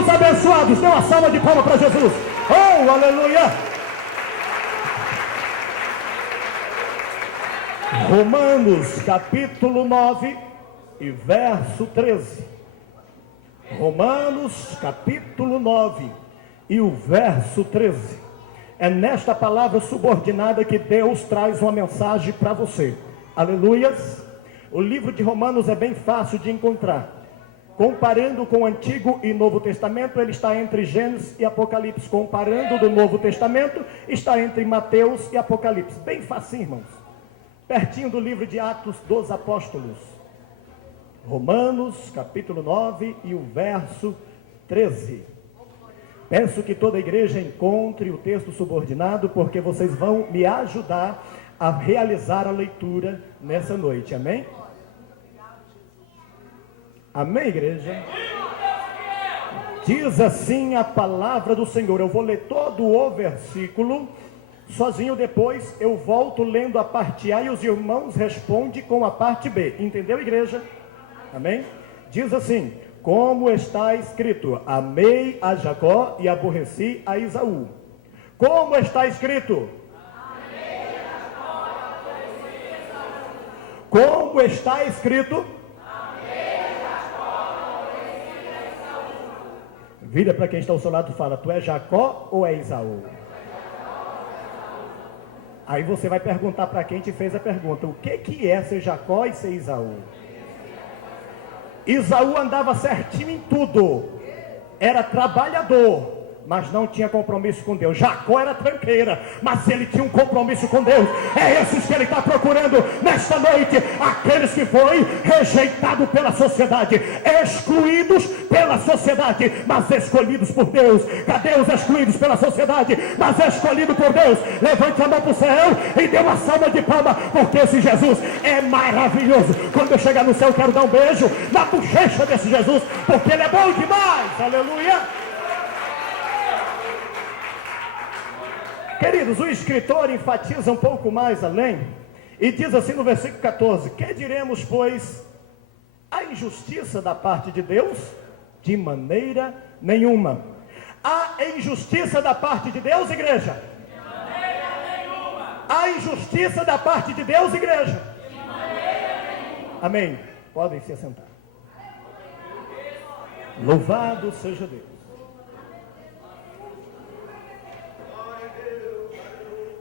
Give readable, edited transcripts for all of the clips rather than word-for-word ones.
Irmãos abençoados, dê uma salva de palmas para Jesus. Oh, aleluia! Romanos capítulo 9 e verso 13. Romanos capítulo 9 e o verso 13. É nesta palavra subordinada que Deus traz uma mensagem para você. Aleluias! O livro de Romanos é bem fácil de encontrar. Comparando com o Antigo e Novo Testamento, ele está entre Gênesis e Apocalipse. Comparando do Novo Testamento, está entre Mateus e Apocalipse. Bem facinho, irmãos. Pertinho do livro de Atos dos Apóstolos. Romanos, capítulo 9 e o verso 13. Peço que toda a igreja encontre o texto subordinado, porque vocês vão me ajudar a realizar a leitura nessa noite. Amém? Amém, igreja? Diz assim a palavra do Senhor. Eu vou ler todo o versículo sozinho, depois eu volto lendo a parte A e os irmãos respondem com a parte B. Entendeu, igreja? Amém? Diz assim: como está escrito, amei a Jacó e aborreci a Esaú. Como está escrito? Amei a Jacó e aborreci a Esaú. Como está escrito? Vira para quem está ao seu lado e fala: tu é Jacó ou é Esaú? Aí você vai perguntar para quem te fez a pergunta: o que é ser Jacó e ser Esaú? Esaú andava certinho em tudo, era trabalhador, mas não tinha compromisso com Deus. Jacó era tranqueira, mas ele tinha um compromisso com Deus. É esses que ele está procurando nesta noite. Aqueles que foi rejeitado pela sociedade, excluídos pela sociedade, mas escolhidos por Deus. Cadê os excluídos pela sociedade, mas escolhidos por Deus? Levante a mão para o céu e dê uma salva de palmas, porque esse Jesus é maravilhoso. Quando eu chegar no céu, eu quero dar um beijo na bochecha desse Jesus, porque ele é bom demais. Aleluia. Queridos, o escritor enfatiza um pouco mais além e diz assim no versículo 14: que diremos, pois, a injustiça da parte de Deus? De maneira nenhuma. A injustiça da parte de Deus, igreja? De maneira nenhuma. A injustiça da parte de Deus, igreja? De maneira nenhuma. Amém. Podem se assentar. Louvado seja Deus.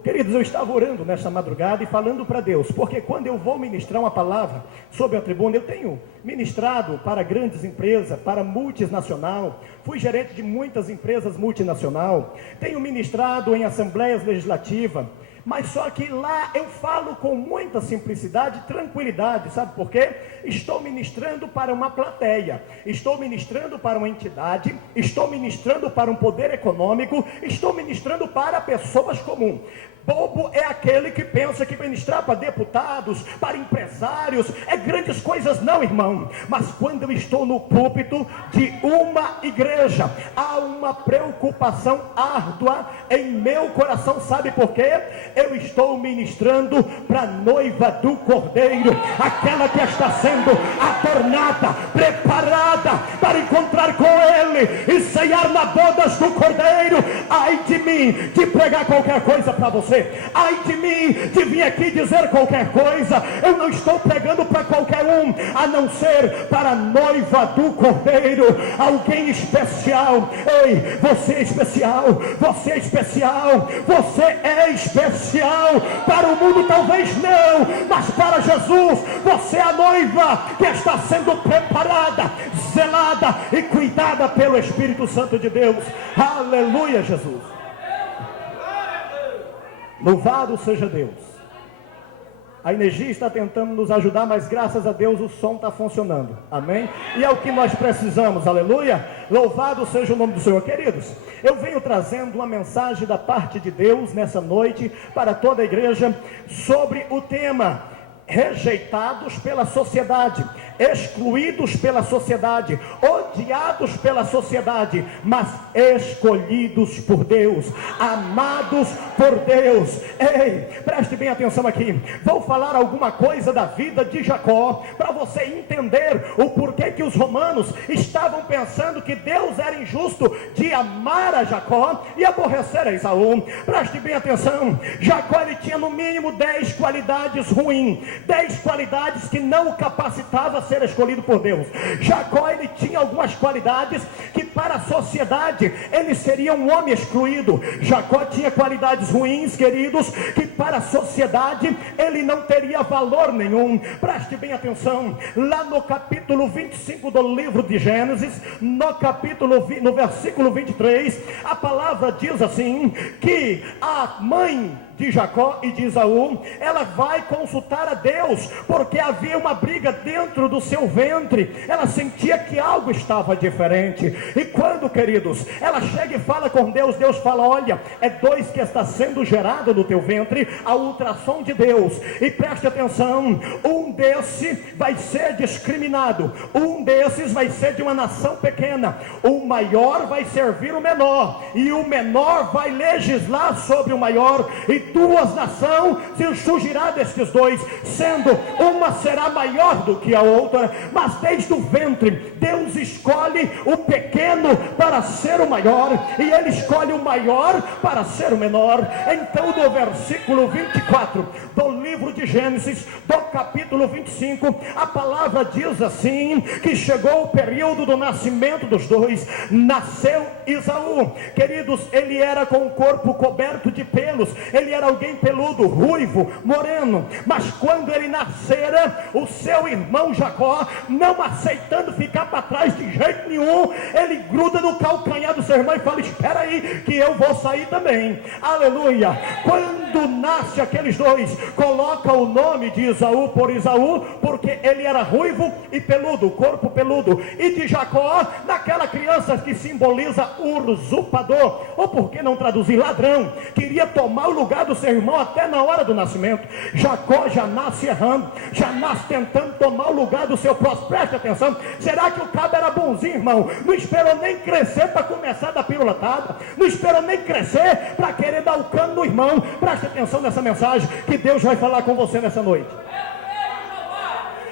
Queridos, eu estava orando nesta madrugada e falando para Deus, porque quando eu vou ministrar uma palavra sobre a tribuna, eu tenho ministrado para grandes empresas, para multinacional, fui gerente de muitas empresas multinacional, tenho ministrado em assembleias legislativas, mas só que lá eu falo com muita simplicidade e tranquilidade. Sabe por quê? Estou ministrando para uma plateia, estou ministrando para uma entidade, estou ministrando para um poder econômico, estou ministrando para pessoas comuns. Bobo é aquele que pensa que ministrar para deputados, para empresários, é grandes coisas. Não, irmão. Mas quando eu estou no púlpito de uma igreja, há uma preocupação árdua em meu coração. Sabe por quê? Eu estou ministrando para a noiva do Cordeiro, aquela que está sendo adornada, preparada para encontrar com Ele e ceiar na bodas do Cordeiro. Ai de mim de pregar qualquer coisa para você. Ai de mim de vir aqui dizer qualquer coisa. Eu não estou pregando para qualquer um, a não ser para a noiva do Cordeiro, alguém especial. Ei, você é especial, você é especial, você é especial. Para o mundo talvez não, mas para Jesus você é a noiva que está sendo preparada, zelada e cuidada pelo Espírito Santo de Deus. Aleluia, Jesus. Louvado seja Deus. A energia está tentando nos ajudar, mas graças a Deus o som está funcionando. Amém? E é o que nós precisamos. Aleluia. Louvado seja o nome do Senhor. Queridos, eu venho trazendo uma mensagem da parte de Deus nessa noite para toda a igreja sobre o tema rejeitados pela sociedade. excluídos pela sociedade, odiados pela sociedade, mas escolhidos por Deus, amados por Deus. Ei, preste bem atenção aqui. Vou falar alguma coisa da vida de Jacó, para você entender o porquê que os romanos estavam pensando que Deus era injusto de amar a Jacó e aborrecer a Esaú. Preste bem atenção. Jacó, ele tinha no mínimo 10 qualidades ruins, 10 qualidades que não o capacitava a ser escolhido por Deus. Jacó, ele tinha algumas qualidades que para a sociedade ele seria um homem excluído. Jacó tinha qualidades ruins, queridos, que para a sociedade ele não teria valor nenhum. Preste bem atenção, lá no capítulo 25 do livro de Gênesis, no versículo 23, a palavra diz assim, que a mãe de Jacó e de Esaú, ela vai consultar a Deus, porque havia uma briga dentro do seu ventre. Ela sentia que algo estava diferente, e quando, queridos, ela chega e fala com Deus, Deus fala, olha, é 2 que está sendo gerado no teu ventre, a ultrassom de Deus, e preste atenção, um desse vai ser discriminado, um desses vai ser de uma nação pequena, o maior vai servir o menor, e o menor vai legislar sobre o maior, e 2 nações se surgirá destes 2, sendo uma será maior do que a outra, mas desde o ventre Deus escolhe o pequeno para ser o maior, e ele escolhe o maior para ser o menor. Então no versículo 24 do livro de Gênesis, do capítulo 25, a palavra diz assim, que chegou o período do nascimento dos 2, nasceu Esaú. Queridos, ele era com o corpo coberto de pelos, ele era alguém peludo, ruivo, moreno, mas quando ele nascera, o seu irmão Jacó, não aceitando ficar para trás de jeito nenhum, ele gruda no calcanhar do seu irmão e fala, espera aí que eu vou sair também. Aleluia. Quando nasce aqueles 2, coloca o nome de Esaú por Esaú, porque ele era ruivo e peludo, corpo peludo, e de Jacó, naquela criança que simboliza usurpador, ou por que não traduzir ladrão, queria tomar o lugar do seu irmão até na hora do nascimento. Jacó já nasce errando, já nasce tentando tomar o lugar do seu próximo. Preste atenção, será que o cabo era bonzinho, irmão? Não esperou nem crescer para começar a dar piruletada, não esperou nem crescer para querer dar o cano no irmão. Preste atenção nessa mensagem que Deus vai falar com você nessa noite.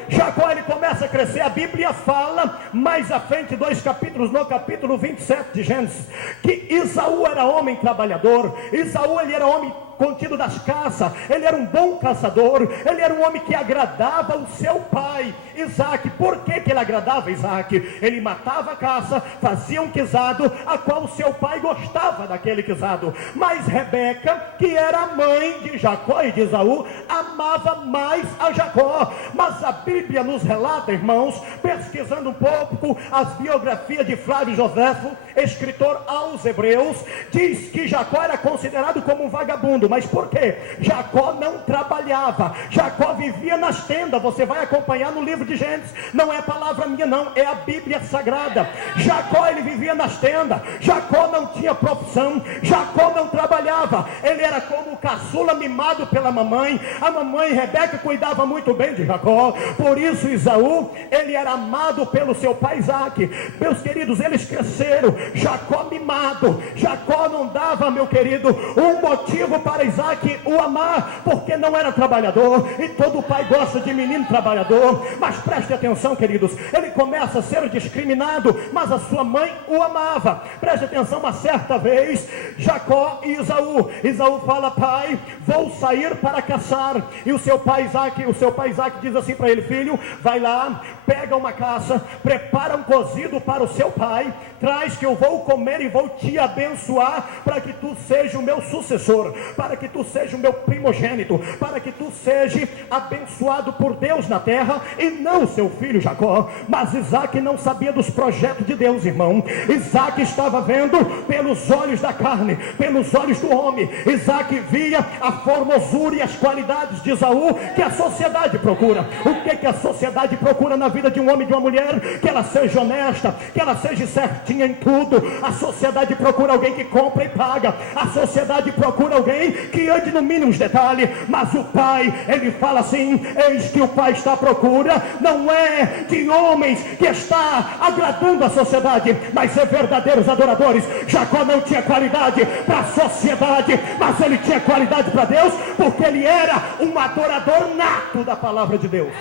Jacó, ele começa a crescer. A Bíblia fala mais à frente, 2 capítulos, no capítulo 27 de Gênesis, que Esaú era homem trabalhador. Esaú, ele era homem contido das caças, ele era um bom caçador, ele era um homem que agradava o seu pai Isaac. Por que ele agradava Isaac? Ele matava a caça, fazia um guisado, a qual o seu pai gostava daquele guisado, mas Rebeca, que era a mãe de Jacó e de Esaú, amava mais a Jacó. Mas a Bíblia nos relata, irmãos, pesquisando um pouco as biografias de Flávio Joséfo, escritor aos Hebreus, diz que Jacó era considerado como um vagabundo. Mas por quê? Jacó não trabalhava, Jacó vivia nas tendas. Você vai acompanhar no livro de Gênesis, não é palavra minha não, é a Bíblia Sagrada. Jacó, ele vivia nas tendas, Jacó não tinha profissão, Jacó não trabalhava, ele era como o caçula mimado pela mamãe. A mamãe Rebeca cuidava muito bem de Jacó, por isso Esaú, ele era amado pelo seu pai Isaac. Meus queridos, eles cresceram, Jacó mimado, Jacó não dava, meu querido, um motivo para Isaac o amar, porque não era trabalhador, e todo pai gosta de menino trabalhador. Mas preste atenção, queridos, ele começa a ser discriminado, mas a sua mãe o amava. Preste atenção, uma certa vez, Jacó e Esaú fala, pai, vou sair para caçar, e o seu pai Isaac diz assim para ele, filho, vai lá, pega uma caça, prepara um cozido para o seu pai, traz que eu vou comer e vou te abençoar, para que tu seja o meu sucessor, para que tu seja o meu primogênito, para que tu seja abençoado por Deus na terra, e não o seu filho Jacó. Mas Isaac não sabia dos projetos de Deus, irmão. Isaac estava vendo pelos olhos da carne, pelos olhos do homem. Isaac via a formosura e as qualidades de Esaú que a sociedade procura. O que a sociedade procura na vida de um homem e de uma mulher? Que ela seja honesta, que ela seja certinha em tudo. A sociedade procura alguém que compra e paga. A sociedade procura alguém que ande no mínimo detalhe. Mas o pai, ele fala assim: eis que o pai está à procura, não é de homens que está agradando a sociedade, mas é verdadeiros adoradores. Jacó não tinha qualidade para a sociedade, mas ele tinha qualidade para Deus, porque ele era um adorador nato da palavra de Deus.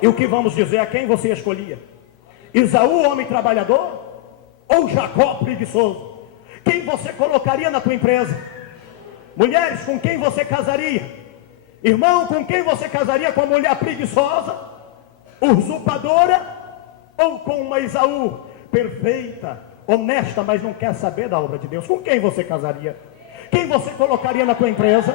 E o que vamos dizer? A quem você escolhia? Esaú, homem trabalhador, ou Jacó, preguiçoso? Quem você colocaria na tua empresa? Mulheres, com quem você casaria? Irmão, com quem você casaria? Com uma mulher preguiçosa, usurpadora, ou com uma Esaú perfeita, honesta, mas não quer saber da obra de Deus? Com quem você casaria? Quem você colocaria na tua empresa?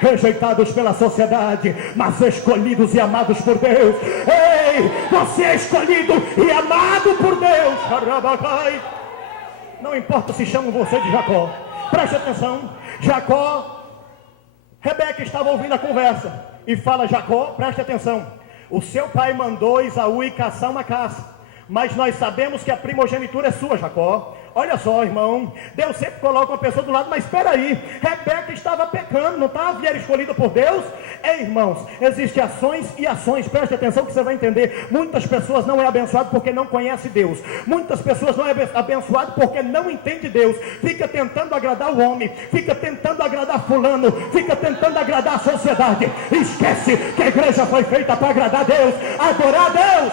Rejeitados pela sociedade, mas escolhidos e amados por Deus. Ei, você é escolhido e amado por Deus. Não importa se chamam você de Jacó. Preste atenção. Jacó, Rebeca estava ouvindo a conversa e fala: Jacó, preste atenção, o seu pai mandou Esaú ir caçar uma caça, mas nós sabemos que a primogenitura é sua, Jacó. Olha só, irmão, Deus sempre coloca uma pessoa do lado, mas espera aí, Rebeca estava pecando, não estava? E era escolhida por Deus? Irmãos, existem ações e ações. Preste atenção que você vai entender. Muitas pessoas não é abençoado porque não conhece Deus. Muitas pessoas não é abençoado porque não entende Deus. Fica tentando agradar o homem, fica tentando agradar fulano, fica tentando agradar a sociedade. Esquece que a igreja foi feita para agradar a Deus, adorar a Deus.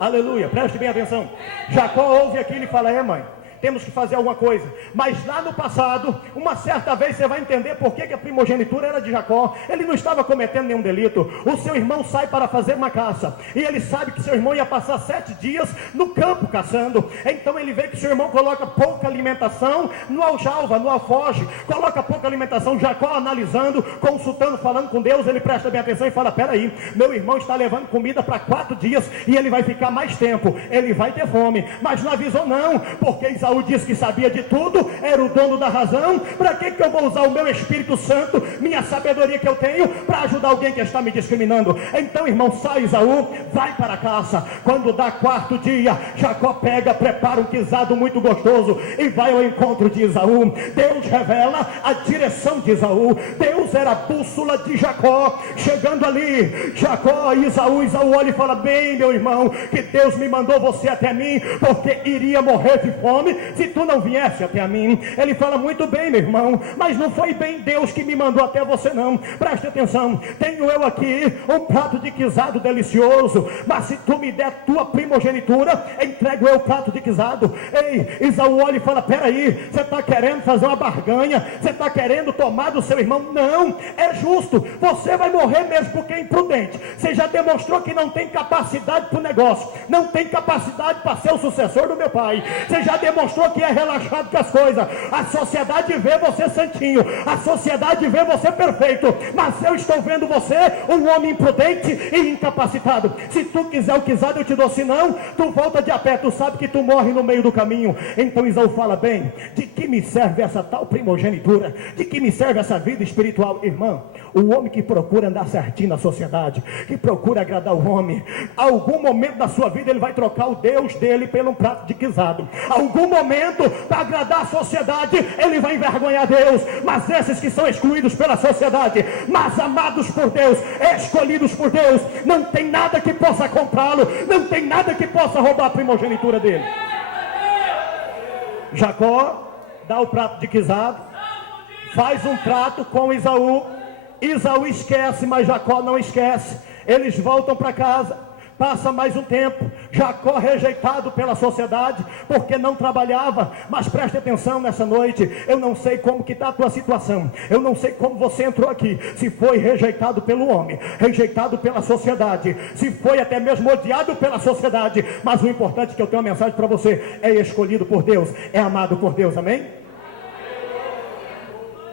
Aleluia, preste bem atenção. Jacó ouve aquilo e fala: mãe, temos que fazer alguma coisa. Mas lá no passado, uma certa vez você vai entender por que a primogenitura era de Jacó. Ele não estava cometendo nenhum delito. O seu irmão sai para fazer uma caça, e ele sabe que seu irmão ia passar 7 dias no campo caçando. Então ele vê que seu irmão coloca pouca alimentação no aljava, no alfoge, coloca pouca alimentação. Jacó, analisando, consultando, falando com Deus, ele presta bem atenção e fala: peraí, meu irmão está levando comida para 4 dias, e ele vai ficar mais tempo, ele vai ter fome. Mas não avisou não, porque Esaú disse que sabia de tudo, era o dono da razão. Para que eu vou usar o meu Espírito Santo, minha sabedoria que eu tenho, para ajudar alguém que está me discriminando? Então, irmão, sai Esaú, vai para a caça. Quando dá 4º dia, Jacó pega, prepara um guisado muito gostoso e vai ao encontro de Esaú. Deus revela a direção de Esaú. Deus era a bússola de Jacó. Chegando ali, Jacó e Esaú olha e fala: bem, meu irmão, que Deus me mandou você até mim, porque iria morrer de fome se tu não viesse até a mim. Ele fala: muito bem, meu irmão, mas não foi bem Deus que me mandou até você não. Preste atenção, tenho eu aqui um prato de guisado delicioso, mas se tu me der tua primogenitura, entrego eu o prato de guisado. Ei, Esaú olha e fala: peraí, você está querendo fazer uma barganha? Você está querendo tomar do seu irmão? Não, é justo, você vai morrer mesmo porque é imprudente. Você já demonstrou que não tem capacidade para o negócio, não tem capacidade para ser o sucessor do meu pai. Você já demonstrou que é relaxado com as coisas. A sociedade vê você santinho, a sociedade vê você perfeito, mas eu estou vendo você um homem imprudente e incapacitado. Se tu quiser o guisado eu te dou, se não, tu volta de a pé, tu sabe que tu morre no meio do caminho. Então Esaú fala: bem, de que me serve essa tal primogenitura? De que me serve essa vida espiritual? Irmão, o homem que procura andar certinho na sociedade, que procura agradar o homem, algum momento da sua vida ele vai trocar o Deus dele pelo um prato de guisado. Algum momento, para agradar a sociedade, ele vai envergonhar Deus. Mas esses que são excluídos pela sociedade, mas amados por Deus, escolhidos por Deus, não tem nada que possa comprá-lo, não tem nada que possa roubar a primogenitura dele. Jacó dá o prato de guisado, faz um trato com Esaú. Esaú esquece, mas Jacó não esquece. Eles voltam para casa. Passa mais um tempo, Jacó rejeitado pela sociedade, porque não trabalhava. Mas preste atenção nessa noite, eu não sei como que está a tua situação, eu não sei como você entrou aqui, se foi rejeitado pelo homem, rejeitado pela sociedade, se foi até mesmo odiado pela sociedade, mas o importante é que eu tenho uma mensagem para você: é escolhido por Deus, é amado por Deus, amém?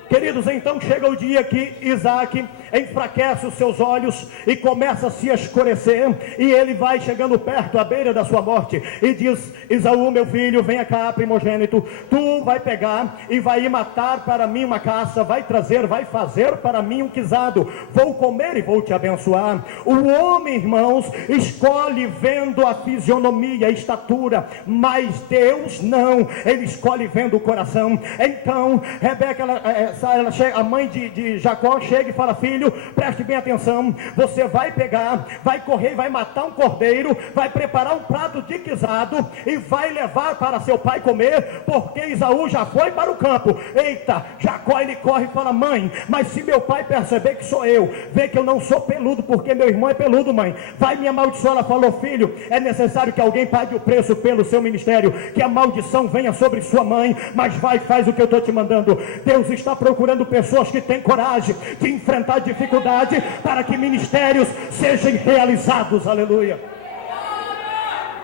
Queridos, então chega o dia que Isaac enfraquece os seus olhos e começa a se escurecer, e ele vai chegando perto, à beira da sua morte, e diz: Esaú, meu filho, venha cá, primogênito, tu vai pegar e vai ir matar para mim uma caça, vai trazer, vai fazer para mim um guisado, vou comer e vou te abençoar. O homem, irmãos, escolhe vendo a fisionomia, a estatura, mas Deus não, ele escolhe vendo o coração. Então Rebeca, ela chega, a mãe de Jacó chega e fala: filho, preste bem atenção, você vai pegar, vai correr, vai matar um cordeiro, vai preparar um prato de guisado e vai levar para seu pai comer, porque Esaú já foi para o campo. Eita, Jacó, ele corre e fala: mãe, mas se meu pai perceber que sou eu, ver que eu não sou peludo, porque meu irmão é peludo, mãe, vai me amaldiçoar. Ela falou: filho, é necessário que alguém pague o preço pelo seu ministério, que a maldição venha sobre sua mãe, mas vai, faz o que eu estou te mandando. Deus está procurando pessoas que têm coragem de enfrentar dificuldade, para que ministérios sejam realizados, aleluia.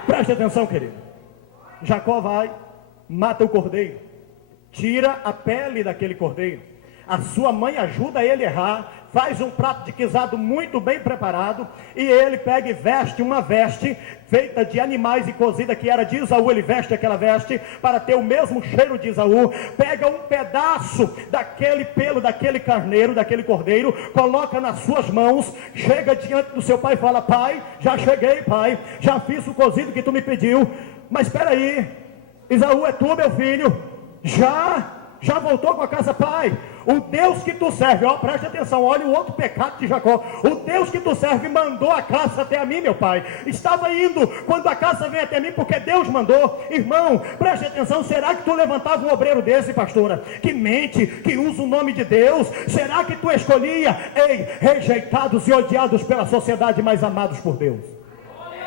Preste atenção, querido. Jacó vai, mata o cordeiro, tira a pele daquele cordeiro. A sua mãe ajuda ele a errar, faz um prato de guisado muito bem preparado, e ele pega e veste uma veste feita de animais e cozida que era de Esaú. Ele veste aquela veste para ter o mesmo cheiro de Esaú, pega um pedaço daquele pelo, daquele carneiro, daquele cordeiro, coloca nas suas mãos, chega diante do seu pai e fala: pai, já cheguei, pai, já fiz o cozido que tu me pediu, mas espera aí, Esaú é tu, meu filho, já voltou com a casa, pai? O Deus que tu serve, ó, preste atenção, olha o outro pecado de Jacó. O Deus que tu serve mandou a caça até a mim, meu pai. Estava indo quando a caça vem até mim, porque Deus mandou. Irmão, preste atenção, será que tu levantava um obreiro desse, pastora, que mente, que usa o nome de Deus? Será que tu escolhia, rejeitados e odiados pela sociedade, mas amados por Deus?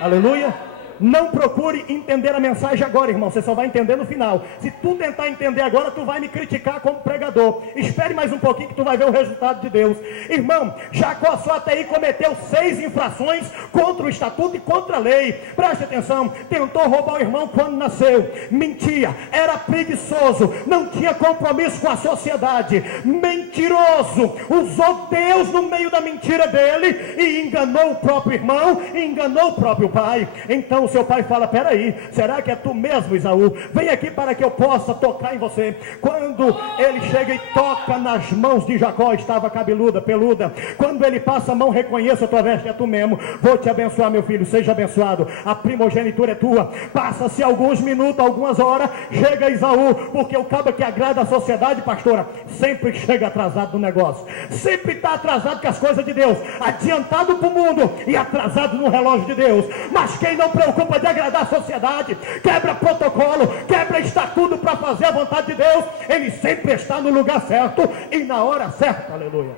Aleluia. Não procure entender a mensagem agora, irmão, você só vai entender no final. Se tu tentar entender agora, tu vai me criticar como pregador. Espere mais um pouquinho que tu vai ver o resultado de Deus. Irmão, Jacó só até aí cometeu 6 infrações contra o estatuto e contra a lei. Preste atenção, tentou roubar o irmão quando nasceu, mentia, era preguiçoso, não tinha compromisso com a sociedade, mentiroso, usou Deus no meio da mentira dele e enganou o próprio irmão, e enganou o próprio pai. Então o seu pai fala: peraí, será que é tu mesmo, Esaú? Vem aqui para que eu possa tocar em você. Quando ele chega e toca nas mãos de Jacó, estava cabeluda, peluda. Quando ele passa a mão: reconheça a tua veste, é tu mesmo, vou te abençoar, meu filho, seja abençoado, a primogenitura é tua. Passa-se alguns minutos, algumas horas, chega Esaú, porque o cabo que agrada a sociedade, pastora, sempre chega atrasado no negócio, sempre está atrasado com as coisas de Deus, adiantado para o mundo e atrasado no relógio de Deus. Mas quem não preocupa de agradar a sociedade, quebra protocolo, quebra estatuto para fazer a vontade de Deus, ele sempre está no lugar certo e na hora certa, aleluia.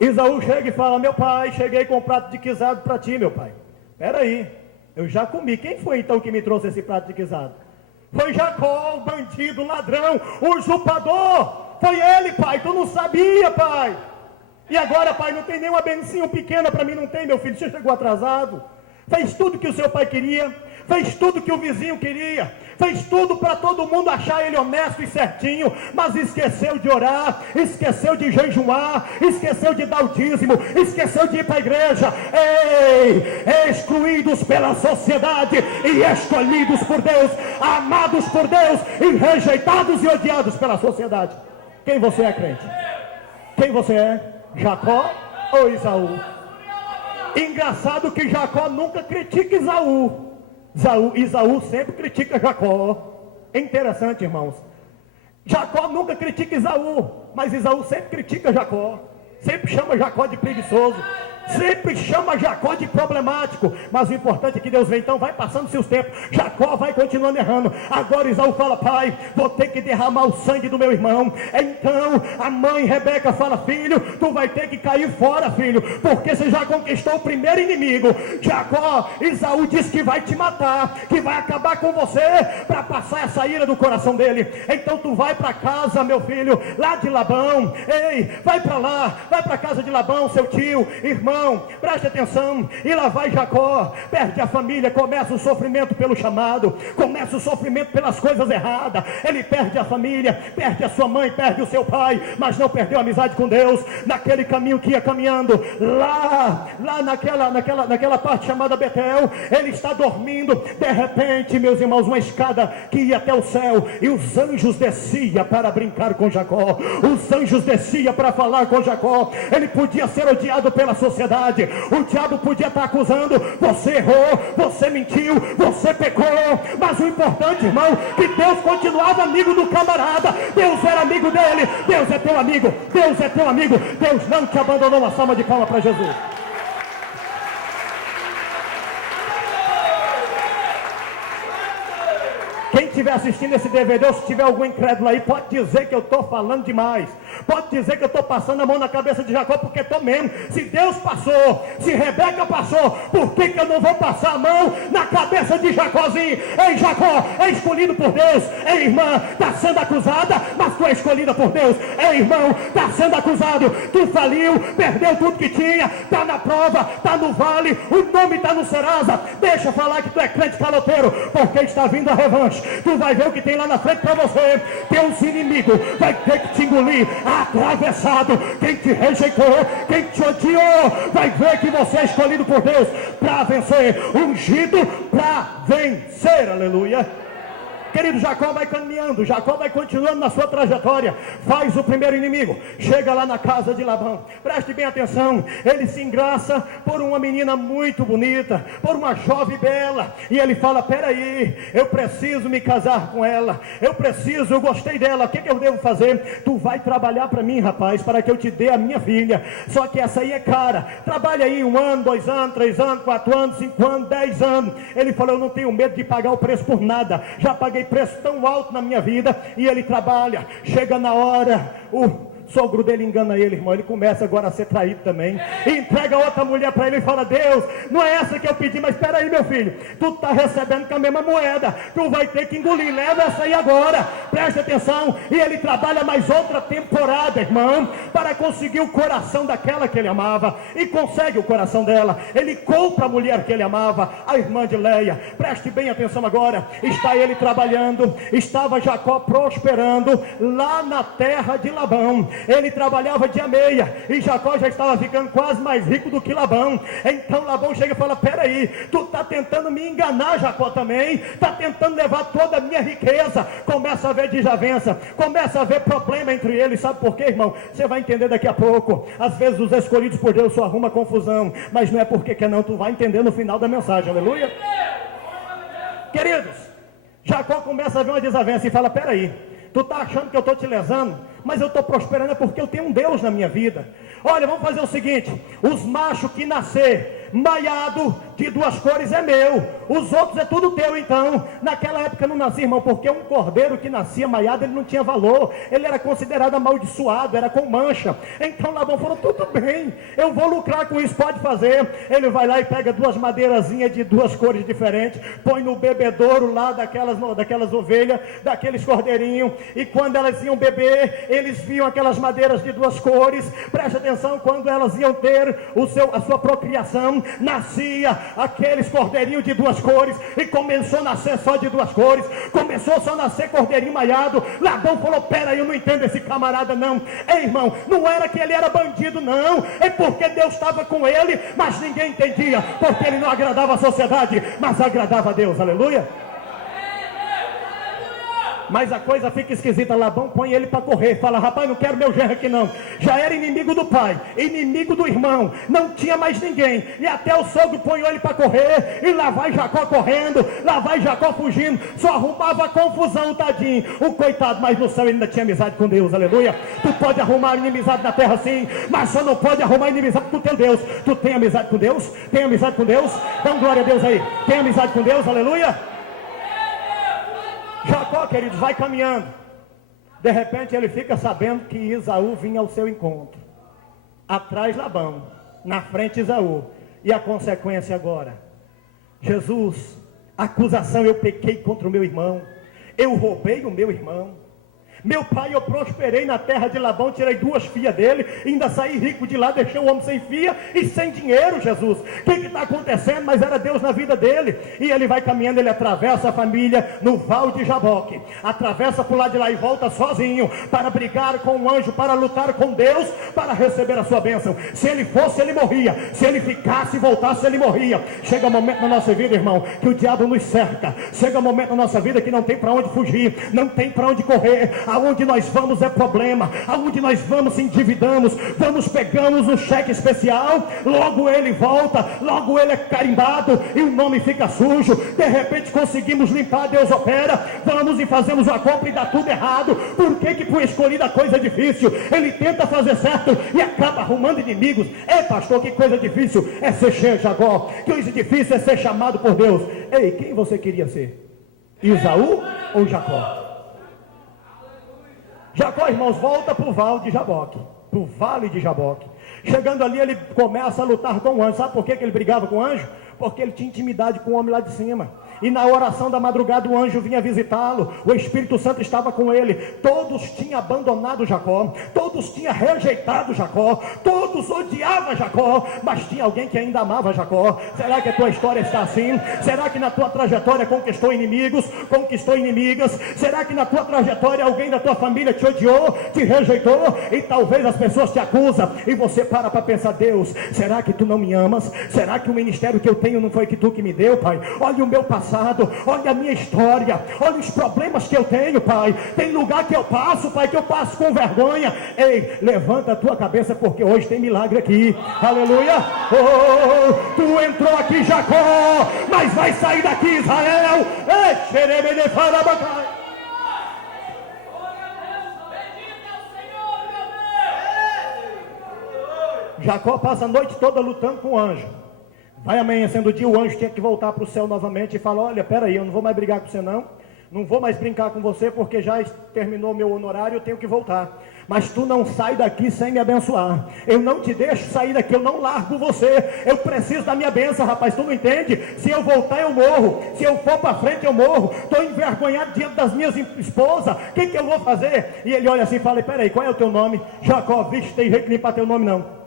Esaú chega e fala: meu pai, cheguei com um prato de guisado para ti, meu pai. Peraí, eu já comi. Quem foi então que me trouxe esse prato de guisado? Foi Jacó, o bandido, o ladrão, o usurpador. Foi ele, pai, tu não sabia, pai. E agora, pai, não tem nenhuma bencinho pequena para mim? Não tem, meu filho, você chegou atrasado. Fez tudo que o seu pai queria, fez tudo que o vizinho queria, fez tudo para todo mundo achar ele honesto e certinho, mas esqueceu de orar, esqueceu de jejuar, esqueceu de dar o dízimo, esqueceu de ir para a igreja. Ei, excluídos pela sociedade e escolhidos por Deus, amados por Deus e rejeitados e odiados pela sociedade. Quem você é, crente? Quem você é? Jacó ou Esaú? Engraçado que Jacó nunca critica Esaú. Esaú sempre critica Jacó. É interessante, irmãos. Jacó nunca critica Esaú, mas Esaú sempre critica Jacó. Sempre chama Jacó de preguiçoso, sempre chama Jacó de problemático. Mas o importante é que Deus vê. Então vai passando seus tempos, Jacó vai continuando errando. Agora Esaú fala: pai, vou ter que derramar o sangue do meu irmão. Então a mãe Rebeca fala: filho, tu vai ter que cair fora, filho, porque você já conquistou o primeiro inimigo. Jacó, Esaú diz que vai te matar, que vai acabar com você, para passar essa ira do coração dele. Então tu vai para casa, meu filho, lá de Labão. Ei, vai para lá, vai para casa de Labão, seu tio, irmão, irmão, preste atenção, e lá vai Jacó, perde a família, começa o sofrimento pelo chamado, começa o sofrimento pelas coisas erradas, ele perde a família, perde a sua mãe, perde o seu pai, mas não perdeu a amizade com Deus, naquele caminho que ia caminhando, lá naquela parte chamada Betel, ele está dormindo, de repente, meus irmãos, uma escada que ia até o céu, e os anjos desciam para brincar com Jacó, os anjos desciam para falar com Jacó. Ele podia ser odiado pela sociedade, o diabo podia estar acusando, você errou, você mentiu, você pecou, mas o importante, irmão, que Deus continuava amigo do camarada, Deus era amigo dele, Deus é teu amigo, Deus é teu amigo, Deus não te abandonou. Uma salva de palmas para Jesus. Quem estiver assistindo esse DVD, ou se tiver algum incrédulo aí, pode dizer que eu estou falando demais, pode dizer que eu estou passando a mão na cabeça de Jacó, porque estou mesmo. Se Deus passou, se Rebeca passou, por que eu não vou passar a mão na cabeça de Jacózinho? Ei, Jacó, é escolhido por Deus. Ei, irmã, está sendo acusada, mas tu é escolhida por Deus. Ei, irmão, está sendo acusado, tu faliu, perdeu tudo que tinha, está na prova, está no vale, o nome está no Serasa. Deixa eu falar que tu é crente caloteiro, porque está vindo a revanche. Tu vai ver o que tem lá na frente para você. Teus inimigos vai ter que te engolir atravessado. Quem te rejeitou, quem te odiou, vai ver que você é escolhido por Deus para vencer, ungido para vencer, aleluia. Querido, Jacó vai caminhando, Jacó vai continuando na sua trajetória, faz o primeiro inimigo, chega lá na casa de Labão, preste bem atenção, ele se engraça por uma menina muito bonita, por uma jovem bela, e ele fala, peraí, eu preciso me casar com ela, eu gostei dela, o que eu devo fazer? Tu vai trabalhar para mim, rapaz, para que eu te dê a minha filha, só que essa aí é cara, trabalha aí 1 ano, 2 anos, 3 anos, 4 anos, 5 anos, 10 anos, ele falou, eu não tenho medo de pagar o preço por nada, já paguei preço tão alto na minha vida, e ele trabalha, chega na hora, o sogro dele engana ele, irmão, ele começa agora a ser traído também, e entrega outra mulher para ele e fala, Deus, não é essa que eu pedi, mas espera aí, meu filho, tu está recebendo com a mesma moeda, tu vai ter que engolir, leva essa aí agora, preste atenção, e ele trabalha mais outra temporada, irmão, para conseguir o coração daquela que ele amava, e consegue o coração dela, ele compra a mulher que ele amava, a irmã de Leia, preste bem atenção agora, está ele trabalhando, estava Jacó prosperando, lá na terra de Labão, ele trabalhava dia meia, e Jacó já estava ficando quase mais rico do que Labão. Então Labão chega e fala, peraí, tu está tentando me enganar, Jacó também, está tentando levar toda a minha riqueza. Começa a haver desavença, começa a haver problema entre eles, sabe por quê, irmão? Você vai entender daqui a pouco. Às vezes os escolhidos por Deus só arrumam confusão, mas não é porque quer não, tu vai entender no final da mensagem, aleluia. Queridos, Jacó começa a ver uma desavença e fala, peraí, tu está achando que eu estou te lesando, mas eu estou prosperando é porque eu tenho um Deus na minha vida. Olha, vamos fazer o seguinte, os machos que nascer maiado de 2 cores é meu, os outros é tudo teu. Então, naquela época não nascia, irmão, porque um cordeiro que nascia maiado, ele não tinha valor, ele era considerado amaldiçoado, era com mancha. Então Labão falou, tudo bem, eu vou lucrar com isso, pode fazer. Ele vai lá e pega 2 madeirazinhas de 2 cores diferentes, põe no bebedouro lá daquelas ovelhas, daqueles cordeirinhos, e quando elas iam beber, eles viam aquelas madeiras de 2 cores, preste atenção, quando elas iam ter a sua procriação, nascia aqueles cordeirinhos de 2 cores, e começou a nascer só de 2 cores, começou só a nascer cordeirinho maiado. Labão falou, pera aí, eu não entendo esse camarada não. Ei, irmão, não era que ele era bandido não, é porque Deus estava com ele, mas ninguém entendia, porque ele não agradava a sociedade, mas agradava a Deus, aleluia. Mas a coisa fica esquisita, Labão põe ele para correr, fala, rapaz, não quero meu genro aqui não, já era inimigo do pai, inimigo do irmão, não tinha mais ninguém, e até o sogro põe ele para correr, e lá vai Jacó correndo, lá vai Jacó fugindo, só arrumava confusão, tadinho, o coitado, mas no céu ele ainda tinha amizade com Deus, aleluia. Tu pode arrumar inimizade na terra sim, mas só não pode arrumar inimizade com o teu Deus. Tu tem amizade com Deus? Tem amizade com Deus? Dá glória a Deus aí, tem amizade com Deus, aleluia. Jacó, queridos, vai caminhando, de repente ele fica sabendo que Esaú vinha ao seu encontro, atrás Labão, na frente Esaú, e a consequência agora, Jesus, acusação, eu pequei contra o meu irmão, eu roubei o meu irmão, Meu pai, eu prosperei na terra de Labão, tirei 2 filhas dele, ainda saí rico de lá, deixei o homem sem filha e sem dinheiro, Jesus. O que está acontecendo? Mas era Deus na vida dele. E ele vai caminhando, ele atravessa a família no Val de Jaboque, atravessa por lá de lá e volta sozinho, para brigar com o anjo, para lutar com Deus, para receber a sua bênção. Se ele fosse, ele morria. Se ele ficasse e voltasse, ele morria. Chega um momento na nossa vida, irmão, que o diabo nos cerca. Chega um momento na nossa vida que não tem para onde fugir, não tem para onde correr. Aonde nós vamos é problema, aonde nós vamos se endividamos, pegamos um cheque especial, logo ele volta, logo ele é carimbado e o nome fica sujo. De repente conseguimos limpar, Deus opera, vamos e fazemos uma compra e dá tudo errado. Por que que foi escolhida a coisa difícil? Ele tenta fazer certo e acaba arrumando inimigos. Pastor, que coisa difícil é ser Jacó, que coisa difícil é ser chamado por Deus. Ei, quem você queria ser? Esaú ou Jacó? Jacó, irmãos, volta para o Vale de Jaboque, para o Vale de Jaboque. Chegando ali, ele começa a lutar com o anjo. Sabe por que ele brigava com o anjo? Porque ele tinha intimidade com o homem lá de cima. E na oração da madrugada o anjo vinha visitá-lo, o Espírito Santo estava com ele. Todos tinham abandonado Jacó, todos tinham rejeitado Jacó, todos odiavam Jacó, mas tinha alguém que ainda amava Jacó. Será que a tua história está assim? Será que na tua trajetória conquistou inimigos, conquistou inimigas? Será que na tua trajetória alguém da tua família te odiou, te rejeitou? E talvez as pessoas te acusam e você para pensar: Deus, será que tu não me amas? Será que o ministério que eu tenho não foi que tu que me deu, Pai? Olha o meu passado, olha a minha história, olha os problemas que eu tenho, Pai. Tem lugar que eu passo, Pai, que eu passo com vergonha. Ei, levanta a tua cabeça, porque hoje tem milagre aqui. Aleluia. Oh, tu entrou aqui, Jacó, mas vai sair daqui, Israel. Ei, xerebele farabacai. Jacó passa a noite toda lutando com o anjo. Vai amanhecendo o dia, o anjo tinha que voltar para o céu novamente e fala: olha, peraí, eu não vou mais brigar com você não vou mais brincar com você, porque já terminou meu honorário, eu tenho que voltar. Mas tu não sai daqui sem me abençoar. Eu não te deixo sair daqui, eu não largo você. Eu preciso da minha bênção, rapaz, tu não entende? Se eu voltar eu morro, se eu for para frente eu morro. Estou envergonhado diante das minhas esposas, o que eu vou fazer? E ele olha assim e fala: peraí, qual é o teu nome? Jacó. Vixe, tem jeito de limpar teu nome não.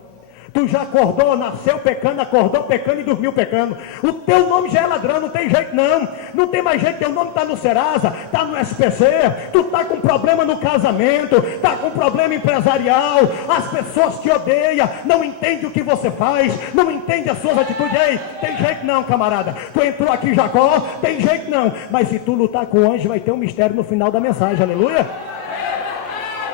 Tu já acordou, nasceu pecando, acordou pecando e dormiu pecando. O teu nome já é ladrão, não tem jeito não. Não tem mais jeito, teu nome está no Serasa, está no SPC. Tu está com problema no casamento, está com problema empresarial. As pessoas te odeiam, não entendem o que você faz, não entendem as suas atitudes. Ei, tem jeito não, camarada. Tu entrou aqui, Jacó, tem jeito não. Mas se tu lutar com o anjo, vai ter um mistério no final da mensagem, aleluia.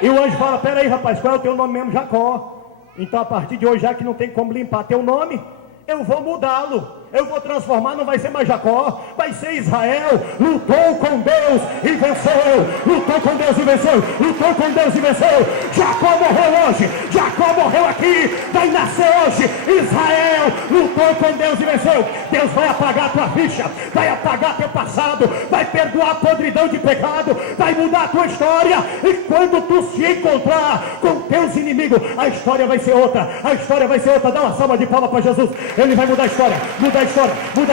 E o anjo fala: peraí, rapaz, qual é o teu nome mesmo? Jacó. Então a partir de hoje, já que não tem como limpar teu nome, eu vou mudá-lo. Eu vou transformar, não vai ser mais Jacó, vai ser Israel. Lutou com Deus e venceu. Lutou com Deus e venceu. Lutou com Deus e venceu. Jacó morreu hoje, Jacó morreu aqui, vai nascer hoje. Israel lutou com Deus e venceu. Deus vai apagar a tua ficha, vai apagar teu passado, vai perdoar a podridão de pecado, vai mudar a tua história. E quando tu se encontrar com teus inimigos, a história vai ser outra. A história vai ser outra. Dá uma salva de palmas para Jesus. Ele vai mudar a história. Muda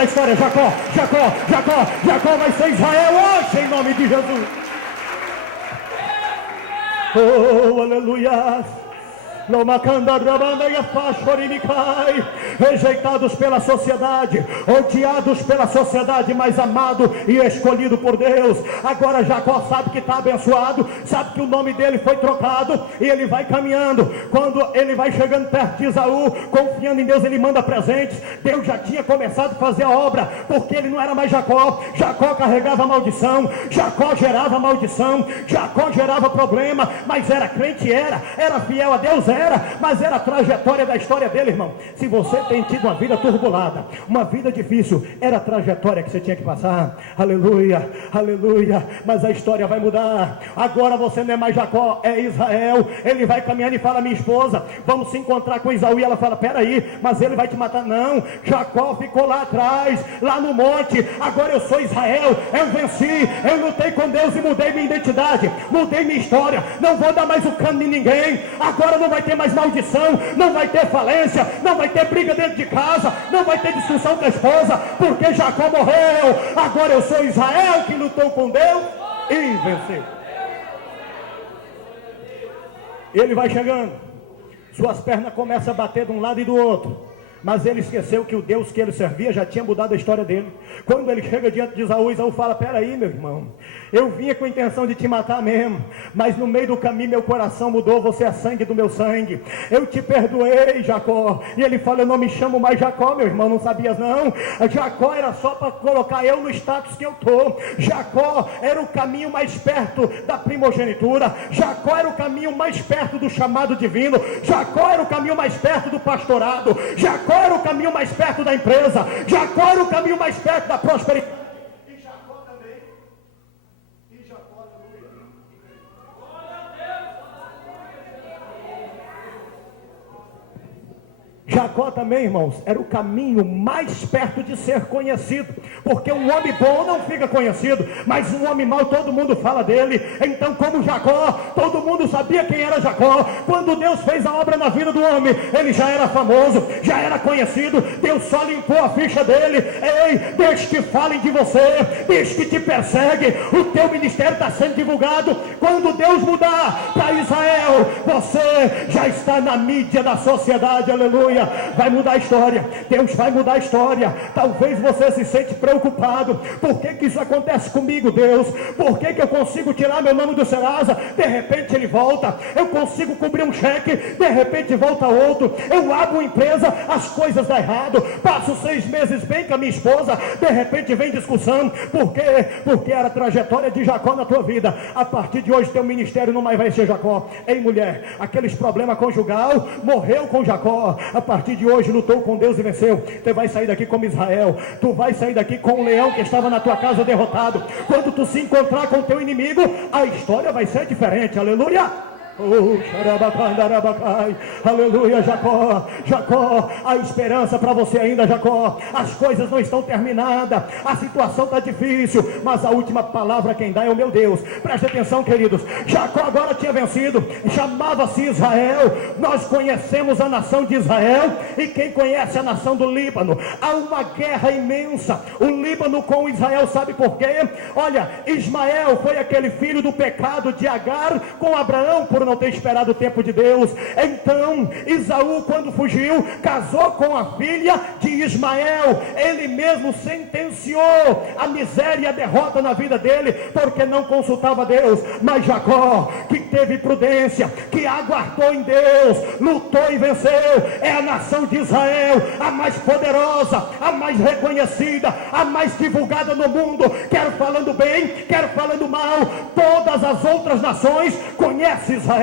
a história, Jacó vai ser Israel hoje, em nome de Jesus. Oh, aleluia. Rejeitados pela sociedade, odiados pela sociedade, mas amado e escolhido por Deus. Agora Jacó sabe que está abençoado, sabe que o nome dele foi trocado, e ele vai caminhando. Quando ele vai chegando perto de Esaú, confiando em Deus, ele manda presentes. Deus já tinha começado a fazer a obra, porque ele não era mais Jacó. Jacó carregava maldição, Jacó gerava maldição, Jacó gerava problema, mas era crente, era fiel a Deus, mas era a trajetória da história dele, irmão. Se você tem tido uma vida turbulada, uma vida difícil, era a trajetória que você tinha que passar. Aleluia, aleluia. Mas a história vai mudar. Agora você não é mais Jacó, é Israel. Ele vai caminhando e fala: minha esposa, vamos se encontrar com Esaú. E ela fala: peraí, mas ele vai te matar. Não, Jacó ficou lá atrás, lá no monte. Agora eu sou Israel, eu venci, eu lutei com Deus e mudei minha identidade, mudei minha história. Não vou dar mais o cano de ninguém. Agora não vai ter mais maldição, não vai ter falência, não vai ter briga dentro de casa, não vai ter discussão com a esposa, porque Jacó morreu. Agora eu sou Israel que lutou com Deus e venceu. Ele vai chegando, suas pernas começam a bater de um lado e do outro. Mas ele esqueceu que o Deus que ele servia já tinha mudado a história dele. Quando ele chega diante de Esaú, Esaú fala: peraí, meu irmão, eu vinha com a intenção de te matar mesmo, mas no meio do caminho meu coração mudou, você é sangue do meu sangue, eu te perdoei, Jacó. E ele fala: eu não me chamo mais Jacó, meu irmão, não sabias não? Jacó era só para colocar eu no status que eu estou. Jacó era o caminho mais perto da primogenitura, Jacó era o caminho mais perto do chamado divino, Jacó era o caminho mais perto do pastorado, Jacó era o caminho mais perto da empresa, Jacó era o caminho mais perto da prosperidade. E Jacó também. E Jacó, aleluia. Jacó também, irmãos, era o caminho mais perto de ser conhecido, porque um homem bom não fica conhecido, mas um homem mau todo mundo fala dele. Então, como Jacó, todo mundo sabia quem era Jacó. Quando Deus fez a obra na vida do homem, ele já era famoso, já era conhecido. Deus só limpou a ficha dele. Ei, Deus que falem de você, Deus que te persegue, o teu ministério está sendo divulgado. Quando Deus mudar para Israel, você já está na mídia da sociedade, aleluia. Vai mudar a história, Deus vai mudar a história. Talvez você se sente preocupado: por que isso acontece comigo, Deus? Por que eu consigo tirar meu nome do Serasa, de repente ele volta? Eu consigo cobrir um cheque, de repente volta outro. Eu abro uma empresa, as coisas dão errado. Passo 6 meses bem com a minha esposa, de repente vem discussão. Por quê? Porque era a trajetória de Jacó na tua vida. A partir de hoje teu ministério não mais vai ser Jacó. Ei, mulher, aqueles problemas conjugal morreu com Jacó. A partir de hoje lutou com Deus e venceu. Você vai sair daqui como Israel. Tu vai sair daqui com o leão que estava na tua casa derrotado. Quando tu se encontrar com o teu inimigo, a história vai ser diferente. Aleluia. Oh, aleluia. Jacó, Jacó, a esperança para você ainda, Jacó. As coisas não estão terminadas, a situação está difícil, mas a última palavra quem dá é o meu Deus. Preste atenção, queridos. Jacó agora tinha vencido, chamava-se Israel. Nós conhecemos a nação de Israel, e quem conhece a nação do Líbano? Há uma guerra imensa, o Líbano com Israel. Sabe por quê? Olha, Ismael foi aquele filho do pecado de Agar com Abraão, por não ter esperado o tempo de Deus. Então Esaú, quando fugiu, casou com a filha de Ismael. Ele mesmo sentenciou a miséria e a derrota na vida dele, porque não consultava Deus. Mas Jacó, que teve prudência, que aguardou em Deus, lutou e venceu, é a nação de Israel, a mais poderosa, a mais reconhecida, a mais divulgada no mundo. Quer falando bem, quer falando mal, todas as outras nações conhecem Israel.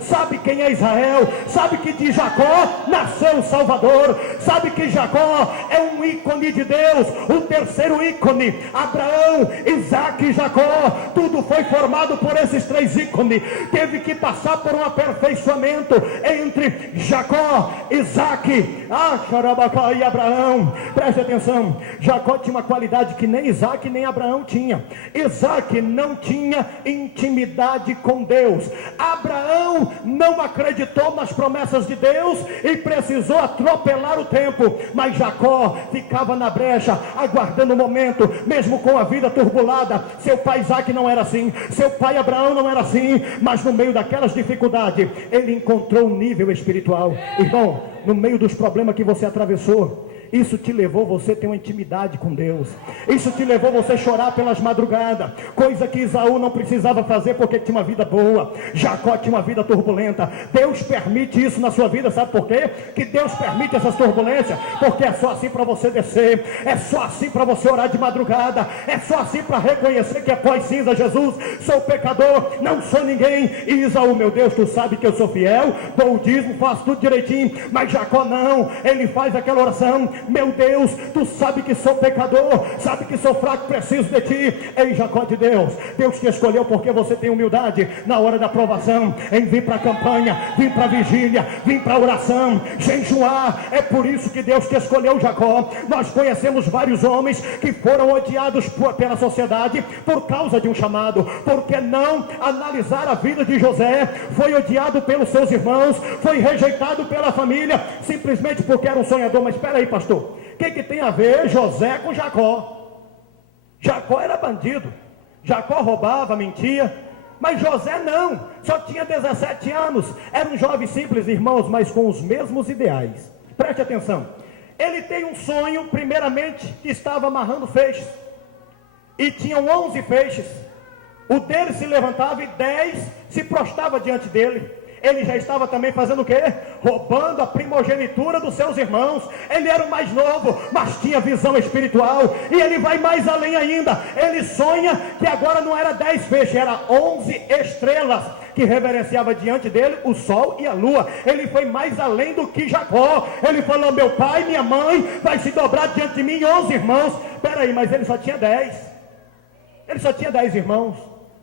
Sabe quem é Israel? Sabe que de Jacó nasceu o Salvador. Sabe que Jacó é um ícone de Deus, o terceiro ícone. Abraão, Isaac e Jacó, tudo foi formado por esses 3 ícones. Teve que passar por um aperfeiçoamento entre Jacó, Isaac, e Abraão. Preste atenção, Jacó tinha uma qualidade que nem Isaac nem Abraão tinha. Isaac não tinha intimidade com Deus. Abraão não acreditou nas promessas de Deus e precisou atropelar o tempo. Mas Jacó ficava na brecha, aguardando o momento, mesmo com a vida turbulada. Seu pai Isaac não era assim, seu pai Abraão não era assim, mas no meio daquelas dificuldades, ele encontrou um nível espiritual. Irmão, no meio dos problemas que você atravessou, isso te levou você a ter uma intimidade com Deus. Isso te levou você a chorar pelas madrugadas, coisa que Esaú não precisava fazer porque tinha uma vida boa. Jacó tinha uma vida turbulenta. Deus permite isso na sua vida, sabe por quê? Que Deus permite essas turbulências, porque é só assim para você descer, é só assim para você orar de madrugada, é só assim para reconhecer que após cinza, Jesus, sou pecador, não sou ninguém. E Esaú, meu Deus, tu sabe que eu sou fiel, dou o dízimo, faço tudo direitinho. Mas Jacó não, ele faz aquela oração: meu Deus, tu sabe que sou pecador, sabe que sou fraco, preciso de ti. Ei, Jacó de Deus, Deus te escolheu porque você tem humildade na hora da provação, em vir para a campanha, vir para a vigília, vir para a oração, jejuar. É por isso que Deus te escolheu, Jacó. Nós conhecemos vários homens que foram odiados pela sociedade por causa de um chamado. Por que não analisar a vida de José? Foi odiado pelos seus irmãos, foi rejeitado pela família, simplesmente porque era um sonhador. Mas espera aí, pastor, o que tem a ver José com Jacó? Jacó era bandido, Jacó roubava, mentia, Mas José não, só tinha 17 anos, era um jovem simples, irmãos, mas com os mesmos ideais. Preste atenção, ele tem um sonho, primeiramente, que estava amarrando feixes, e tinham 11 feixes, o dele se levantava e 10 se prostrava diante dele. Ele já estava também fazendo o quê? Roubando a primogenitura dos seus irmãos. Ele era o mais novo, mas tinha visão espiritual. E ele vai mais além ainda. Ele sonha que agora não era 10 feixes, era 11 estrelas que reverenciava diante dele o sol e a lua. Ele foi mais além do que Jacó. Ele falou: meu pai, minha mãe vai se dobrar diante de mim, 11 irmãos. Espera aí, mas ele só tinha 10. Ele só tinha 10 irmãos.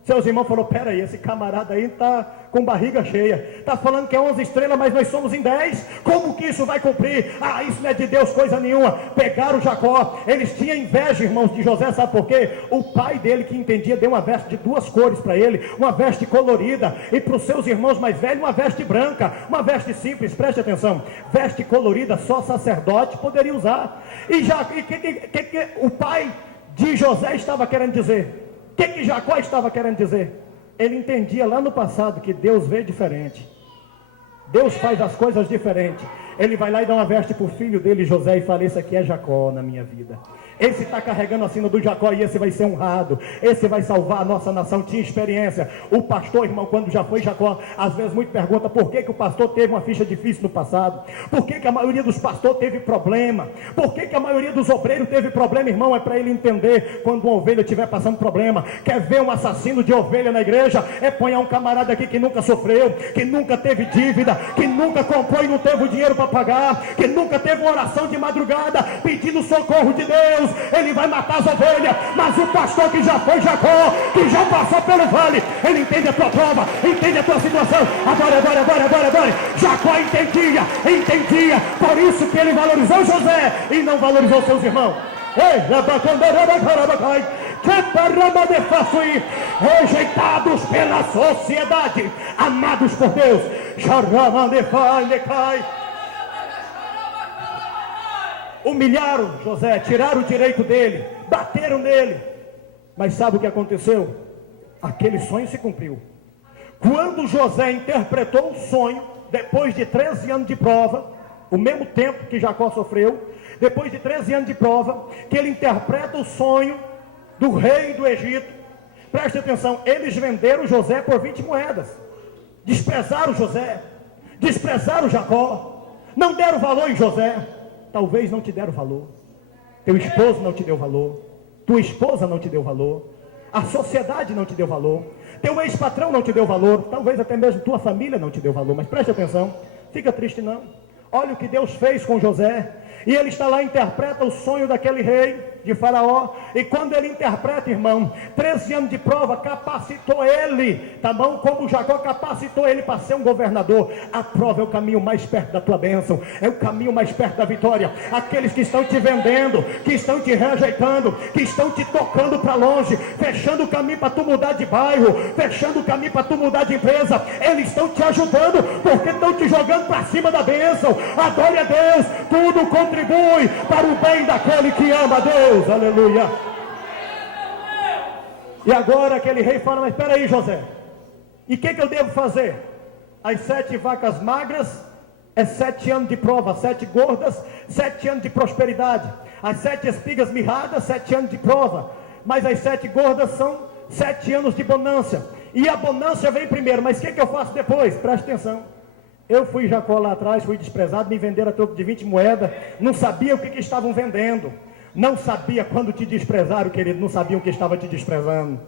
Seus irmãos falaram: pera aí, esse camarada aí está com barriga cheia, está falando que é 11 estrelas, mas nós somos em 10, como que isso vai cumprir? Ah, isso não é de Deus coisa nenhuma. Pegaram Jacó, eles tinham inveja, irmãos, de José, sabe por quê? O pai dele, que entendia, deu uma veste de 2 cores para ele, uma veste colorida, e para os seus irmãos mais velhos, uma veste branca, uma veste simples. Preste atenção, veste colorida só sacerdote poderia usar. E que o pai de José estava querendo dizer? O que Jacó estava querendo dizer? Ele entendia lá no passado que Deus vê diferente. Deus faz as coisas diferentes. Ele vai lá e dá uma veste para o filho dele, José, e fala: esse aqui é Jacó na minha vida. Esse está carregando a sina do Jacó e esse vai ser honrado. Esse vai salvar a nossa nação. Tinha experiência. O pastor, irmão, quando já foi Jacó, às vezes muito pergunta por que o pastor teve uma ficha difícil no passado. Por que a maioria dos pastores teve problema. Por que a maioria dos obreiros teve problema, irmão? É para ele entender quando uma ovelha estiver passando problema. Quer ver um assassino de ovelha na igreja? É ponhar um camarada aqui que nunca sofreu, que nunca teve dívida, que nunca comprou e não teve o dinheiro para pagar, que nunca teve uma oração de madrugada pedindo socorro de Deus. Ele vai matar as ovelhas. Mas o pastor que já foi Jacó, que já passou pelo vale, ele entende a tua prova, entende a tua situação. Agora. Jacó entendia. Por isso que ele valorizou José e não valorizou seus irmãos. Rejeitados pela sociedade, amados por Deus. Humilharam José, tiraram o direito dele, bateram nele. Mas sabe o que aconteceu? Aquele sonho se cumpriu. Quando José interpretou o sonho, depois de 13 anos de prova, o mesmo tempo que Jacó sofreu, depois de 13 anos de prova, que ele interpreta o sonho do rei do Egito. Preste atenção, eles venderam José por 20 moedas. Desprezaram José, desprezaram Jacó, não deram valor em José. Talvez não te deram valor, teu esposo não te deu valor, tua esposa não te deu valor, a sociedade não te deu valor, teu ex-patrão não te deu valor, talvez até mesmo tua família não te deu valor. Mas preste atenção, fica triste não. Olha o que Deus fez com José. E ele está lá, interpreta o sonho daquele rei de Faraó. E quando ele interpreta, irmão, 13 anos de prova capacitou ele, tá bom? Como Jacó capacitou ele para ser um governador. A prova é o caminho mais perto da tua bênção, é o caminho mais perto da vitória. Aqueles que estão te vendendo, que estão te rejeitando, que estão te tocando para longe, fechando o caminho para tu mudar de bairro, fechando o caminho para tu mudar de empresa, eles estão te ajudando, porque estão te jogando para cima da bênção. Adore a Deus, tudo contribui para o bem daquele que ama a Deus. Aleluia. E agora aquele rei fala: mas espera aí, José, e o que eu devo fazer? As 7 vacas magras é 7 anos de prova, 7 gordas, 7 anos de prosperidade. As 7 espigas mirradas, 7 anos de prova. Mas as 7 gordas são 7 anos de bonança. E a bonança vem primeiro, mas o que eu faço depois? Preste atenção. Eu fui Jacó lá atrás, fui desprezado, me venderam a troco de 20 moedas, não sabia o que estavam vendendo. Não sabia quando te desprezaram, querido, não sabiam que estava te desprezando.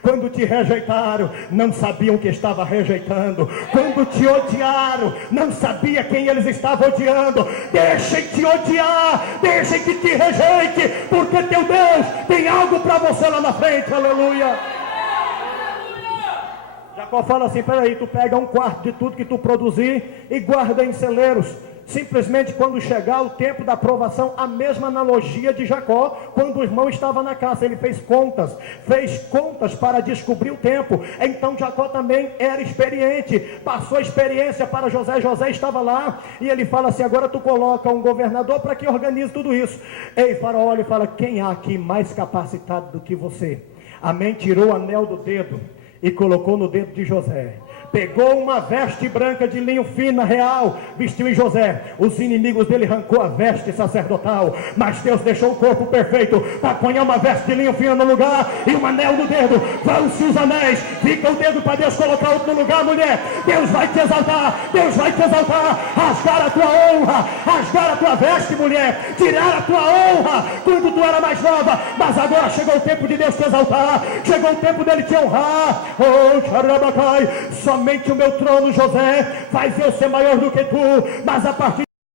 Quando te rejeitaram, não sabiam que estava rejeitando. Quando te odiaram, não sabia quem eles estavam odiando. Deixem te odiar, deixem que te rejeite, porque teu Deus tem algo para você lá na frente. Aleluia. Jacó fala assim: peraí, tu pega 1/4 de tudo que tu produzir e guarda em celeiros. Simplesmente quando chegar o tempo da provação, a mesma analogia de Jacó, quando o irmão estava na caça, ele fez contas para descobrir o tempo. Então Jacó também era experiente, passou a experiência para José. José estava lá e ele fala assim: agora tu coloca um governador para que organize tudo isso. Ei, Faraó, ele fala: quem há aqui mais capacitado do que você? Amém? Tirou o anel do dedo e colocou no dedo de José. Pegou uma veste branca de linho fina, real, vestiu em José. Os inimigos dele arrancou a veste sacerdotal, mas Deus deixou o corpo perfeito para apanhar uma veste de linho fino no lugar e um anel no dedo. Vão-se os anéis, fica o dedo para Deus colocar outro no lugar, mulher. Deus vai te exaltar, Deus vai te exaltar. Rasgar a tua honra, rasgar a tua veste, mulher, tirar a tua honra quando tu era mais nova, mas agora chegou o tempo de Deus te exaltar, chegou o tempo dele te honrar. Oh, Charabacai, somente o meu trono, José, faz eu ser maior do que tu, mas a partir